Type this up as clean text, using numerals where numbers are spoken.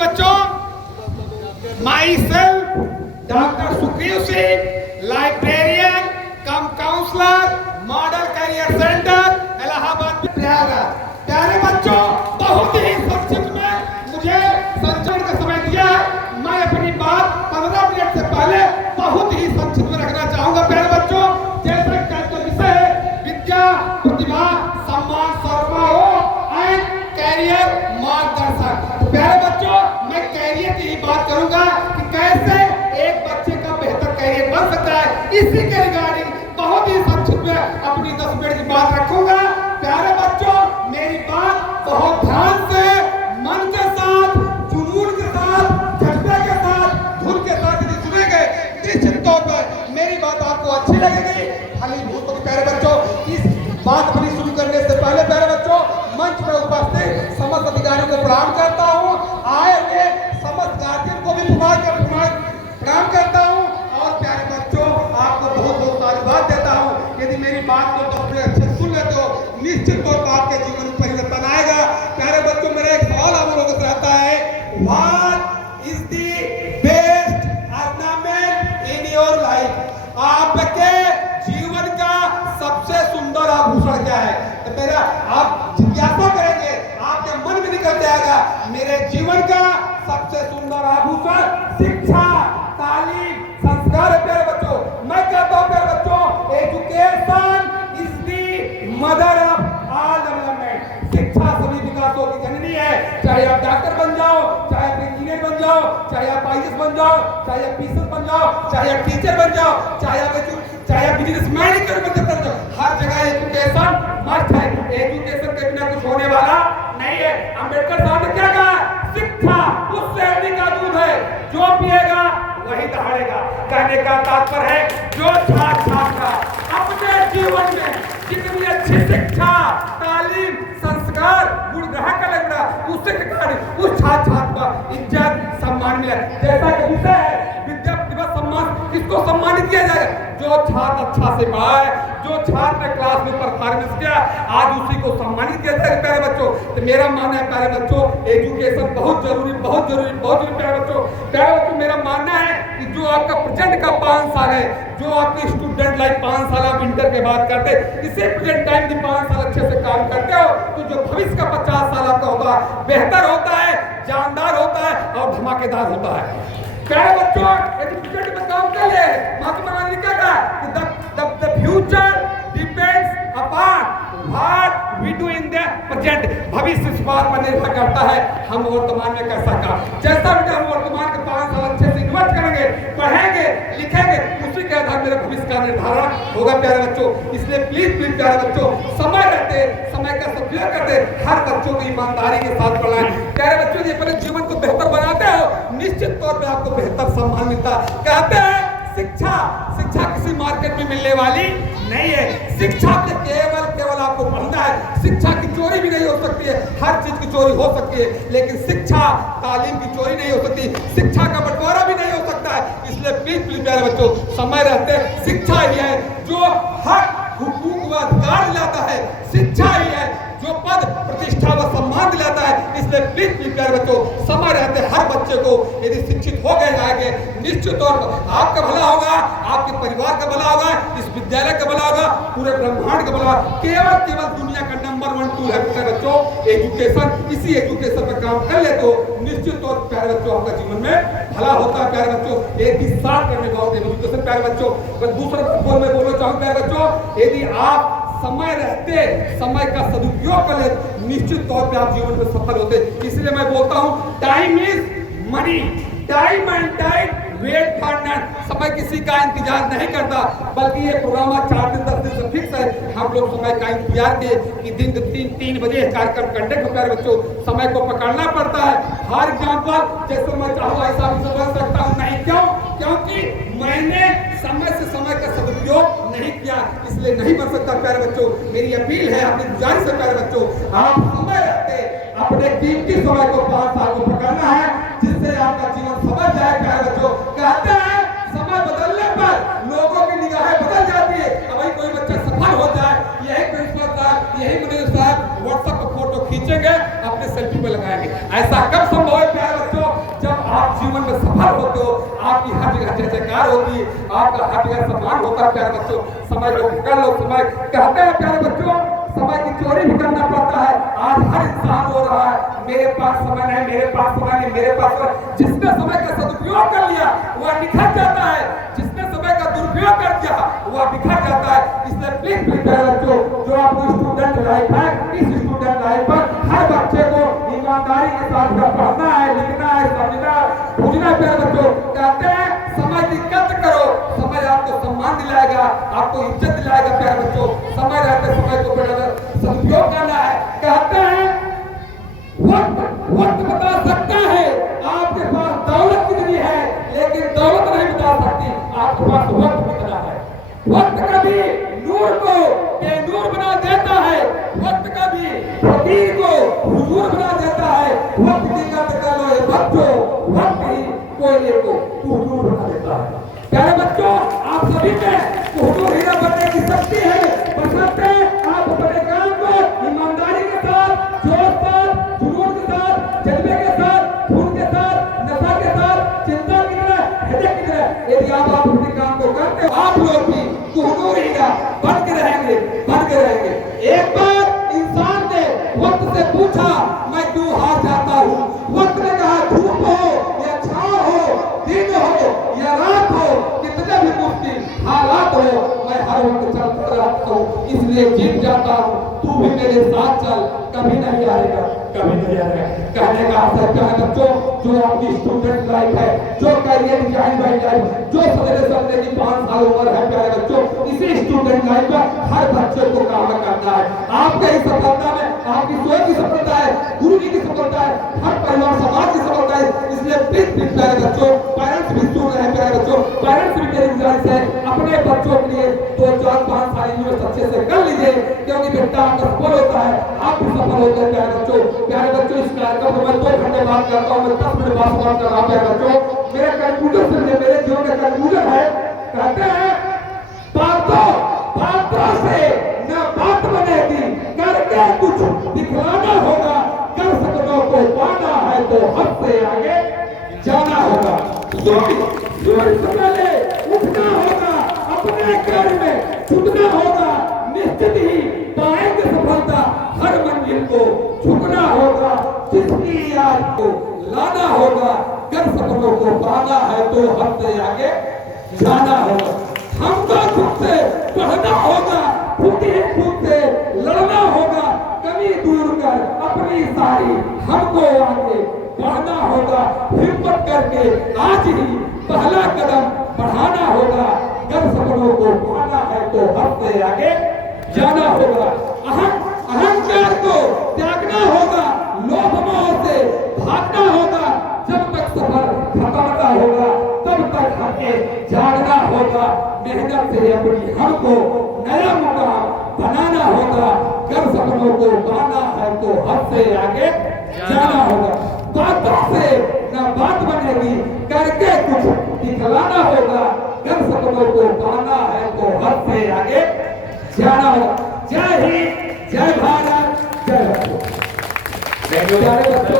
बच्चों, myself doctor Sukhdev Singh, librarian cum counsellor, model career centre, Allahabad Prayagraj. प्यारे बच्चों, बहुत ही संक्षिप्त में मुझे संचार का समय दिया है। मैं अपनी बात 15 मिनट से पहले बहुत ही संक्षिप्त में रखना चाहूंगा। प्यारे बच्चों, जैसा कि विषय है विद्या, प्रतिभा, सम्मान, सर्वोपरि एंड कैरियर मार्गदर्शन। प्यारे बच्चों, मैं कैरियर की ही बात करूंगा कि कैसे एक बच्चे का बेहतर कैरियर बन सकता है। इसी के रिगार्डिंग बहुत ही संक्षिप्त में अपनी 10 मिनट की बात रखूंगा। प्यारे बच्चों, मेरी बात बहुत ध्यान से, मन के साथ, जुनून के साथ, जज्बे के साथ, धुन के साथ यदि सुनेंगे, निश्चित तौर पर मेरी बात आपको अच्छी लगेगी, फलीभूत होगी। प्यारे बच्चों, इस बात अपनी शुरू करने से पहले प्यारे बच्चों, मंच पर उपस्थित समस्त अधिकारियों को प्रणाम करता हूँ। आए हुए समस्त गार्जियन को भी प्रणाम करता हूँ। और प्यारे बच्चों, आपको बहुत बहुत साधुवाद देता हूँ। यदि मेरी बात को 10 मिनट अच्छे सुन लेते हो, निश्चित तौर पर आपके जीवन में परिवर्तन आएगा। प्यारे बच्चों, मेरा एक सवाल आप लोगों से रहता है, what is the best ornament in your life? आपके जीवन का सबसे सुंदर आभूषण क्या है? तो मेरा आप जिज्ञासा करेंगे, आपके मन में निकल जाएगा, मेरे जीवन का सबसे सुंदर आभूषण शिक्षा, तालीम, संस्कार है। प्यारे बच्चों, मैं कहता हूं प्यारे बच्चों, education is the mother of all development. शिक्षा सभी विकासों की जननी है। चाहे आप डॉक्टर बन जाओ, चाहे आप इंजीनियर बन जाओ, चाहे आप आईएएस बन जाओ, चाहे आप पीसीएस बन जाओ, चाहे आप टीचर बन जाओ, चाहे आप बिजनेसमैन ही बन जाओ, हर जगह एजुकेशन मस्ट है। एजुकेशन के बिना कुछ होने वाला नहीं है। अंबेडकर साहब ने क्या कहा? शिक्षा उससे अधिक का दूध है, जो पिएगा वही दहाड़ेगा। कहने का तात्पर्य है, जो छात्र अपने जीवन में जितनी अच्छी शिक्षा, तालीम, संस्कार, गुण ग्रहण करेगा, उससे उस छात्र को इज्जत, सम्मान मिले। जैसा कि विषय है विद्या, प्रतिभा, सम्मान, किसको सम्मानित किया जाएगा? जो छात्र अच्छा से पढ़ा है, जो छात्र ने क्लास में परफॉर्मेंस किया, आज उसी को सम्मानित किया जाएगा। प्यारे बच्चों, तो मेरा मानना है प्यारे बच्चों, एजुकेशन बहुत जरूरी, बहुत जरूरी, बहुत जरूरी। प्यारे बच्चों, मेरा मानना है कि जो आपका प्रेजेंट का 5 साल है, जो आपकी स्टूडेंट लाइफ 5 साल आप इंटर के बाद करते, इसे प्रेजेंट टाइम की 5 साल अच्छे से काम करते हो, तो जो भविष्य का 50 साल आपका होता है, बेहतर होता है, जानदार होता है और धमाकेदार होता है। प्यारे बच्चों, एजुकेशन में काम कर ले। महात्मा गांधी ने क्या कहा? The future depends upon what we do in the present। भविष्य इस बात पर निर्भर करता है हम वर्तमान में कैसा काम। जैसा भी हम वर्तमान के 5 साल अच्छे से इन्वेस्ट करेंगे, पढ़ेंगे, लिखेंगे, उसी के आधार मेरे भविष्य का निर्धारण होगा। प्यारे बच्चों, इसलिए प्लीज प्यारे बच्चों, समय रहते, समय का सदुपयोग करते, हर बच्चों को ईमानदारी के साथ पढ़ाएं। प्यारे बच्चों, ये अपने जीवन को बेहतर बनाते हो, निश्चित तौर पर आपको बेहतर सम्मान मिलता। कहते हैं शिक्षा किसी मार्केट में मिलने वाली नहीं है। शिक्षा के केवल आपको पढ़ना है। शिक्षा की चोरी भी नहीं हो सकती है, हर चीज की चोरी हो सकती है, लेकिन शिक्षा, तालीम की चोरी नहीं हो सकती, शिक्षा का बंटवारा भी नहीं हो सकता है। इसलिए प्लीज प्यारे बच्चों, समय रहते शिक्षा ही है जो हक, हुकूक व अधिकार दिलाता है। शिक्षा ही है जो पद, प्रतिष्ठा व सम्मान दिलाता है। इसलिए प्लीज प्यारे बच्चों, समय रहते हर बच्चे को यदि शिक्षित हो गए जाएंगे, निश्चित तौर पर आपका भला होगा, आपके परिवार का भला होगा, इस विद्यालय का भला होगा, पूरे ब्रह्मांड का भला होगा। केवल दुनिया का नंबर 1 टूल है प्यारे बच्चों एजुकेशन। इसी एजुकेशन पर काम कर ले तो निश्चित तौर पर प्यारे बच्चों आपका जीवन में भला होता है। प्यारे बच्चों, एक ही साथ करने का एजुकेशन। प्यारे बच्चों, दूसरा बोल मैं बोलना चाहूँ प्यारे बच्चों, यदि आप समय रहते समय का सदुपयोग कर ले, निश्चित तौर पे आप जीवन में सफल होते। इसलिए मैं बोलता हूँ, time is money, time and time wait for none. समय किसी का इंतजार नहीं करता, बल्कि ये प्रोग्राम 4 दिन 10 दिन से फिक्स है। हम लोग समय का इंतजार किए कि दिन 3 बजे कार्यक्रम कंडक्ट हो। प्यारे बच्चों, समय को पकड़ना पड़ता है। हर एग्जाम्पल जैसे मैं चाहूँ ऐसा भी बन सकता हूँ नहीं, क्यों? क्योंकि मैंने समय से समय का सदुपयोग नहीं किया, इसलिए नहीं बन सकता। प्यारे बच्चों, मेरी अपील है, अपनी गुजारिश है प्यारे बच्चों, आप समय रहते अपने कीमती समय को 5 साल को पकड़ना है, जिससे आपका जीवन समझ जाए। प्यारे बच्चों, कहते हैं समय बदलने पर लोगों की निगाहें बदल जाती है। अभी कोई बच्चा सफल हो जाए, यही प्रिंसिपल साहब, यही मैनेजर साहब व्हाट्सएप पर फोटो खींचेंगे, अपने सेल्फी पे लगाएंगे। ऐसा कब संभव है प्यारे बच्चों? में सफल होते हो, आपकी हर जगह जय जयकार होती है, आपका हर जगह सम्मान होता है। प्यारे बच्चों, समय को पकड़ लो। समय कहते हैं प्यारे बच्चों, समय की चोरी भी करना पड़ता है। आज हर इंसान हो रहा है मेरे पास समय नहीं, मेरे पास समय नहीं, मेरे पास समय। जिसने समय का सदुपयोग कर लिया वह निखर जाता है, जिसने समय का दुरुपयोग कर दिया वह बिखर जाता है। इसलिए प्लीज प्यारे बच्चों, जो आपकी स्टूडेंट लाइफ है, इस स्टूडेंट लाइफ पर हर बच्चे को ईमानदारी के साथ पढ़ना है, लिखना है, समझना, बुझना। प्यारे बच्चों, कहते हैं समय की कद्र करो, समय आपको सम्मान दिलाएगा, आपको इज्जत दिलाएगा। प्यारे बच्चों, समय रहते समय को सदुपयोग करना है। कहते हैं वक्त बता सकता है आपके पास दौलत कितनी है, लेकिन दौलत नहीं बता सकती आपके पास वक्त कितना है। वक्त कभी नूर को बेनूर बना देता है, वक्त कभी फकीर को हुजूर बना देता है। वक्त की कद्र कर लो बच्चों, वक्त ही कोयले को हुजूर बना देता है। प्यारे बच्चों, आप सभी में हुजूर हीरा बनने की शक्ति है, बशर्ते आप अपने काम को ईमानदारी के साथ, जोश पर, जुनून के साथ, जज्बे के साथ, खून के साथ, नशा के साथ, चिंता की तरह, हेडेक की तरह यदि आप अपने काम को करते हो, आप लोग भी हुजूर हीरा बन के रहेंगे, बन के रहेंगे। एक बार इंसान ने वक्त से पूछा, मैं क्यों हार जाता हूँ? वक्त ने कहा, धूप हो या छांव हो, दिन हो या रात हो, कितने भी मुश्किल हालात हो, मैं हर वक्त चलता रहता हूँ, इसलिए जीत जाता हूँ। तू भी मेरे साथ चल, कभी नहीं हारेगा, कभी नहीं हारेगा। कहने का असर क्या है बच्चों? जो आपकी स्टूडेंट लाइफ है, जो करियर डिजाइन लाइफ, जो सवेरे सवेरे की 5 साल उम्र है प्यारे बच्चों, इसी स्टूडेंट लाइफ पर हर बच्चे को काम करना है। आपके ही सफलता में आपकी सोच की सफलता है, गुरु जी की सफलता है, हर परिवार समाज की सफलता है। इसलिए प्लीज प्यारे बच्चों, पेरेंट्स भी सुन रहे हैं प्यारे बच्चों, पेरेंट्स भी मेरी गुजारिश है, अपने बच्चों के लिए 2, 4, 5 साल यूनिवर्सिटी अच्छे से कर लीजिए, क्योंकि बेटा आपका सफल होता है, आप भी सफल होते हैं। प्यारे बच्चों, प्यारे बच्चों, इस कार्यक्रम में मैं 2 घंटे बात करता हूँ, मैं 10 मिनट बात कर रहा हूँ। प्यारे बच्चों, मेरा कंक्लूजन से मेरे जीवन का कंक्लूजन है, कहते हैं बातों से न बात बनेगी, करके कुछ दिखलाना होगा, कर सपनों को पाना है तो हद से आगे जाना होगा। सूर्य से पहले उठना होगा, अपने घर में छुटना होगा, निश्चित ही पाएंगे सफलता, हर मंजिल को झुकना होगा, जिसकी याद को लाना होगा, कर सपनों को पाना है तो हद से आगे जाना होगा। हमको खुद से पढ़ना होगा, खुद ही खुद से लड़ना होगा, कमी दूर कर अपनी सारी हमको आगे बढ़ना होगा। हिम्मत करके आज ही पहला कदम बढ़ाना होगा, कर सपनों को पाना है तो हद से आगे जाना होगा। अहंकार को त्यागना होगा, लोभ मोह से भागना होगा, जब तक सफर खत्म न होगा तब तक हमें जागना होगा। मेहनत से अपनी हमको नया मुकाम बनाना होगा, कर सपनों को पाना है तो हद से आगे जाना होगा। बातों से न बात बनेगी, करके कुछ दिखलाना होगा, कर सपनों को पाना है तो हद से आगे जाना होगा। जय हिंद, जय भारत, जय बच्चों।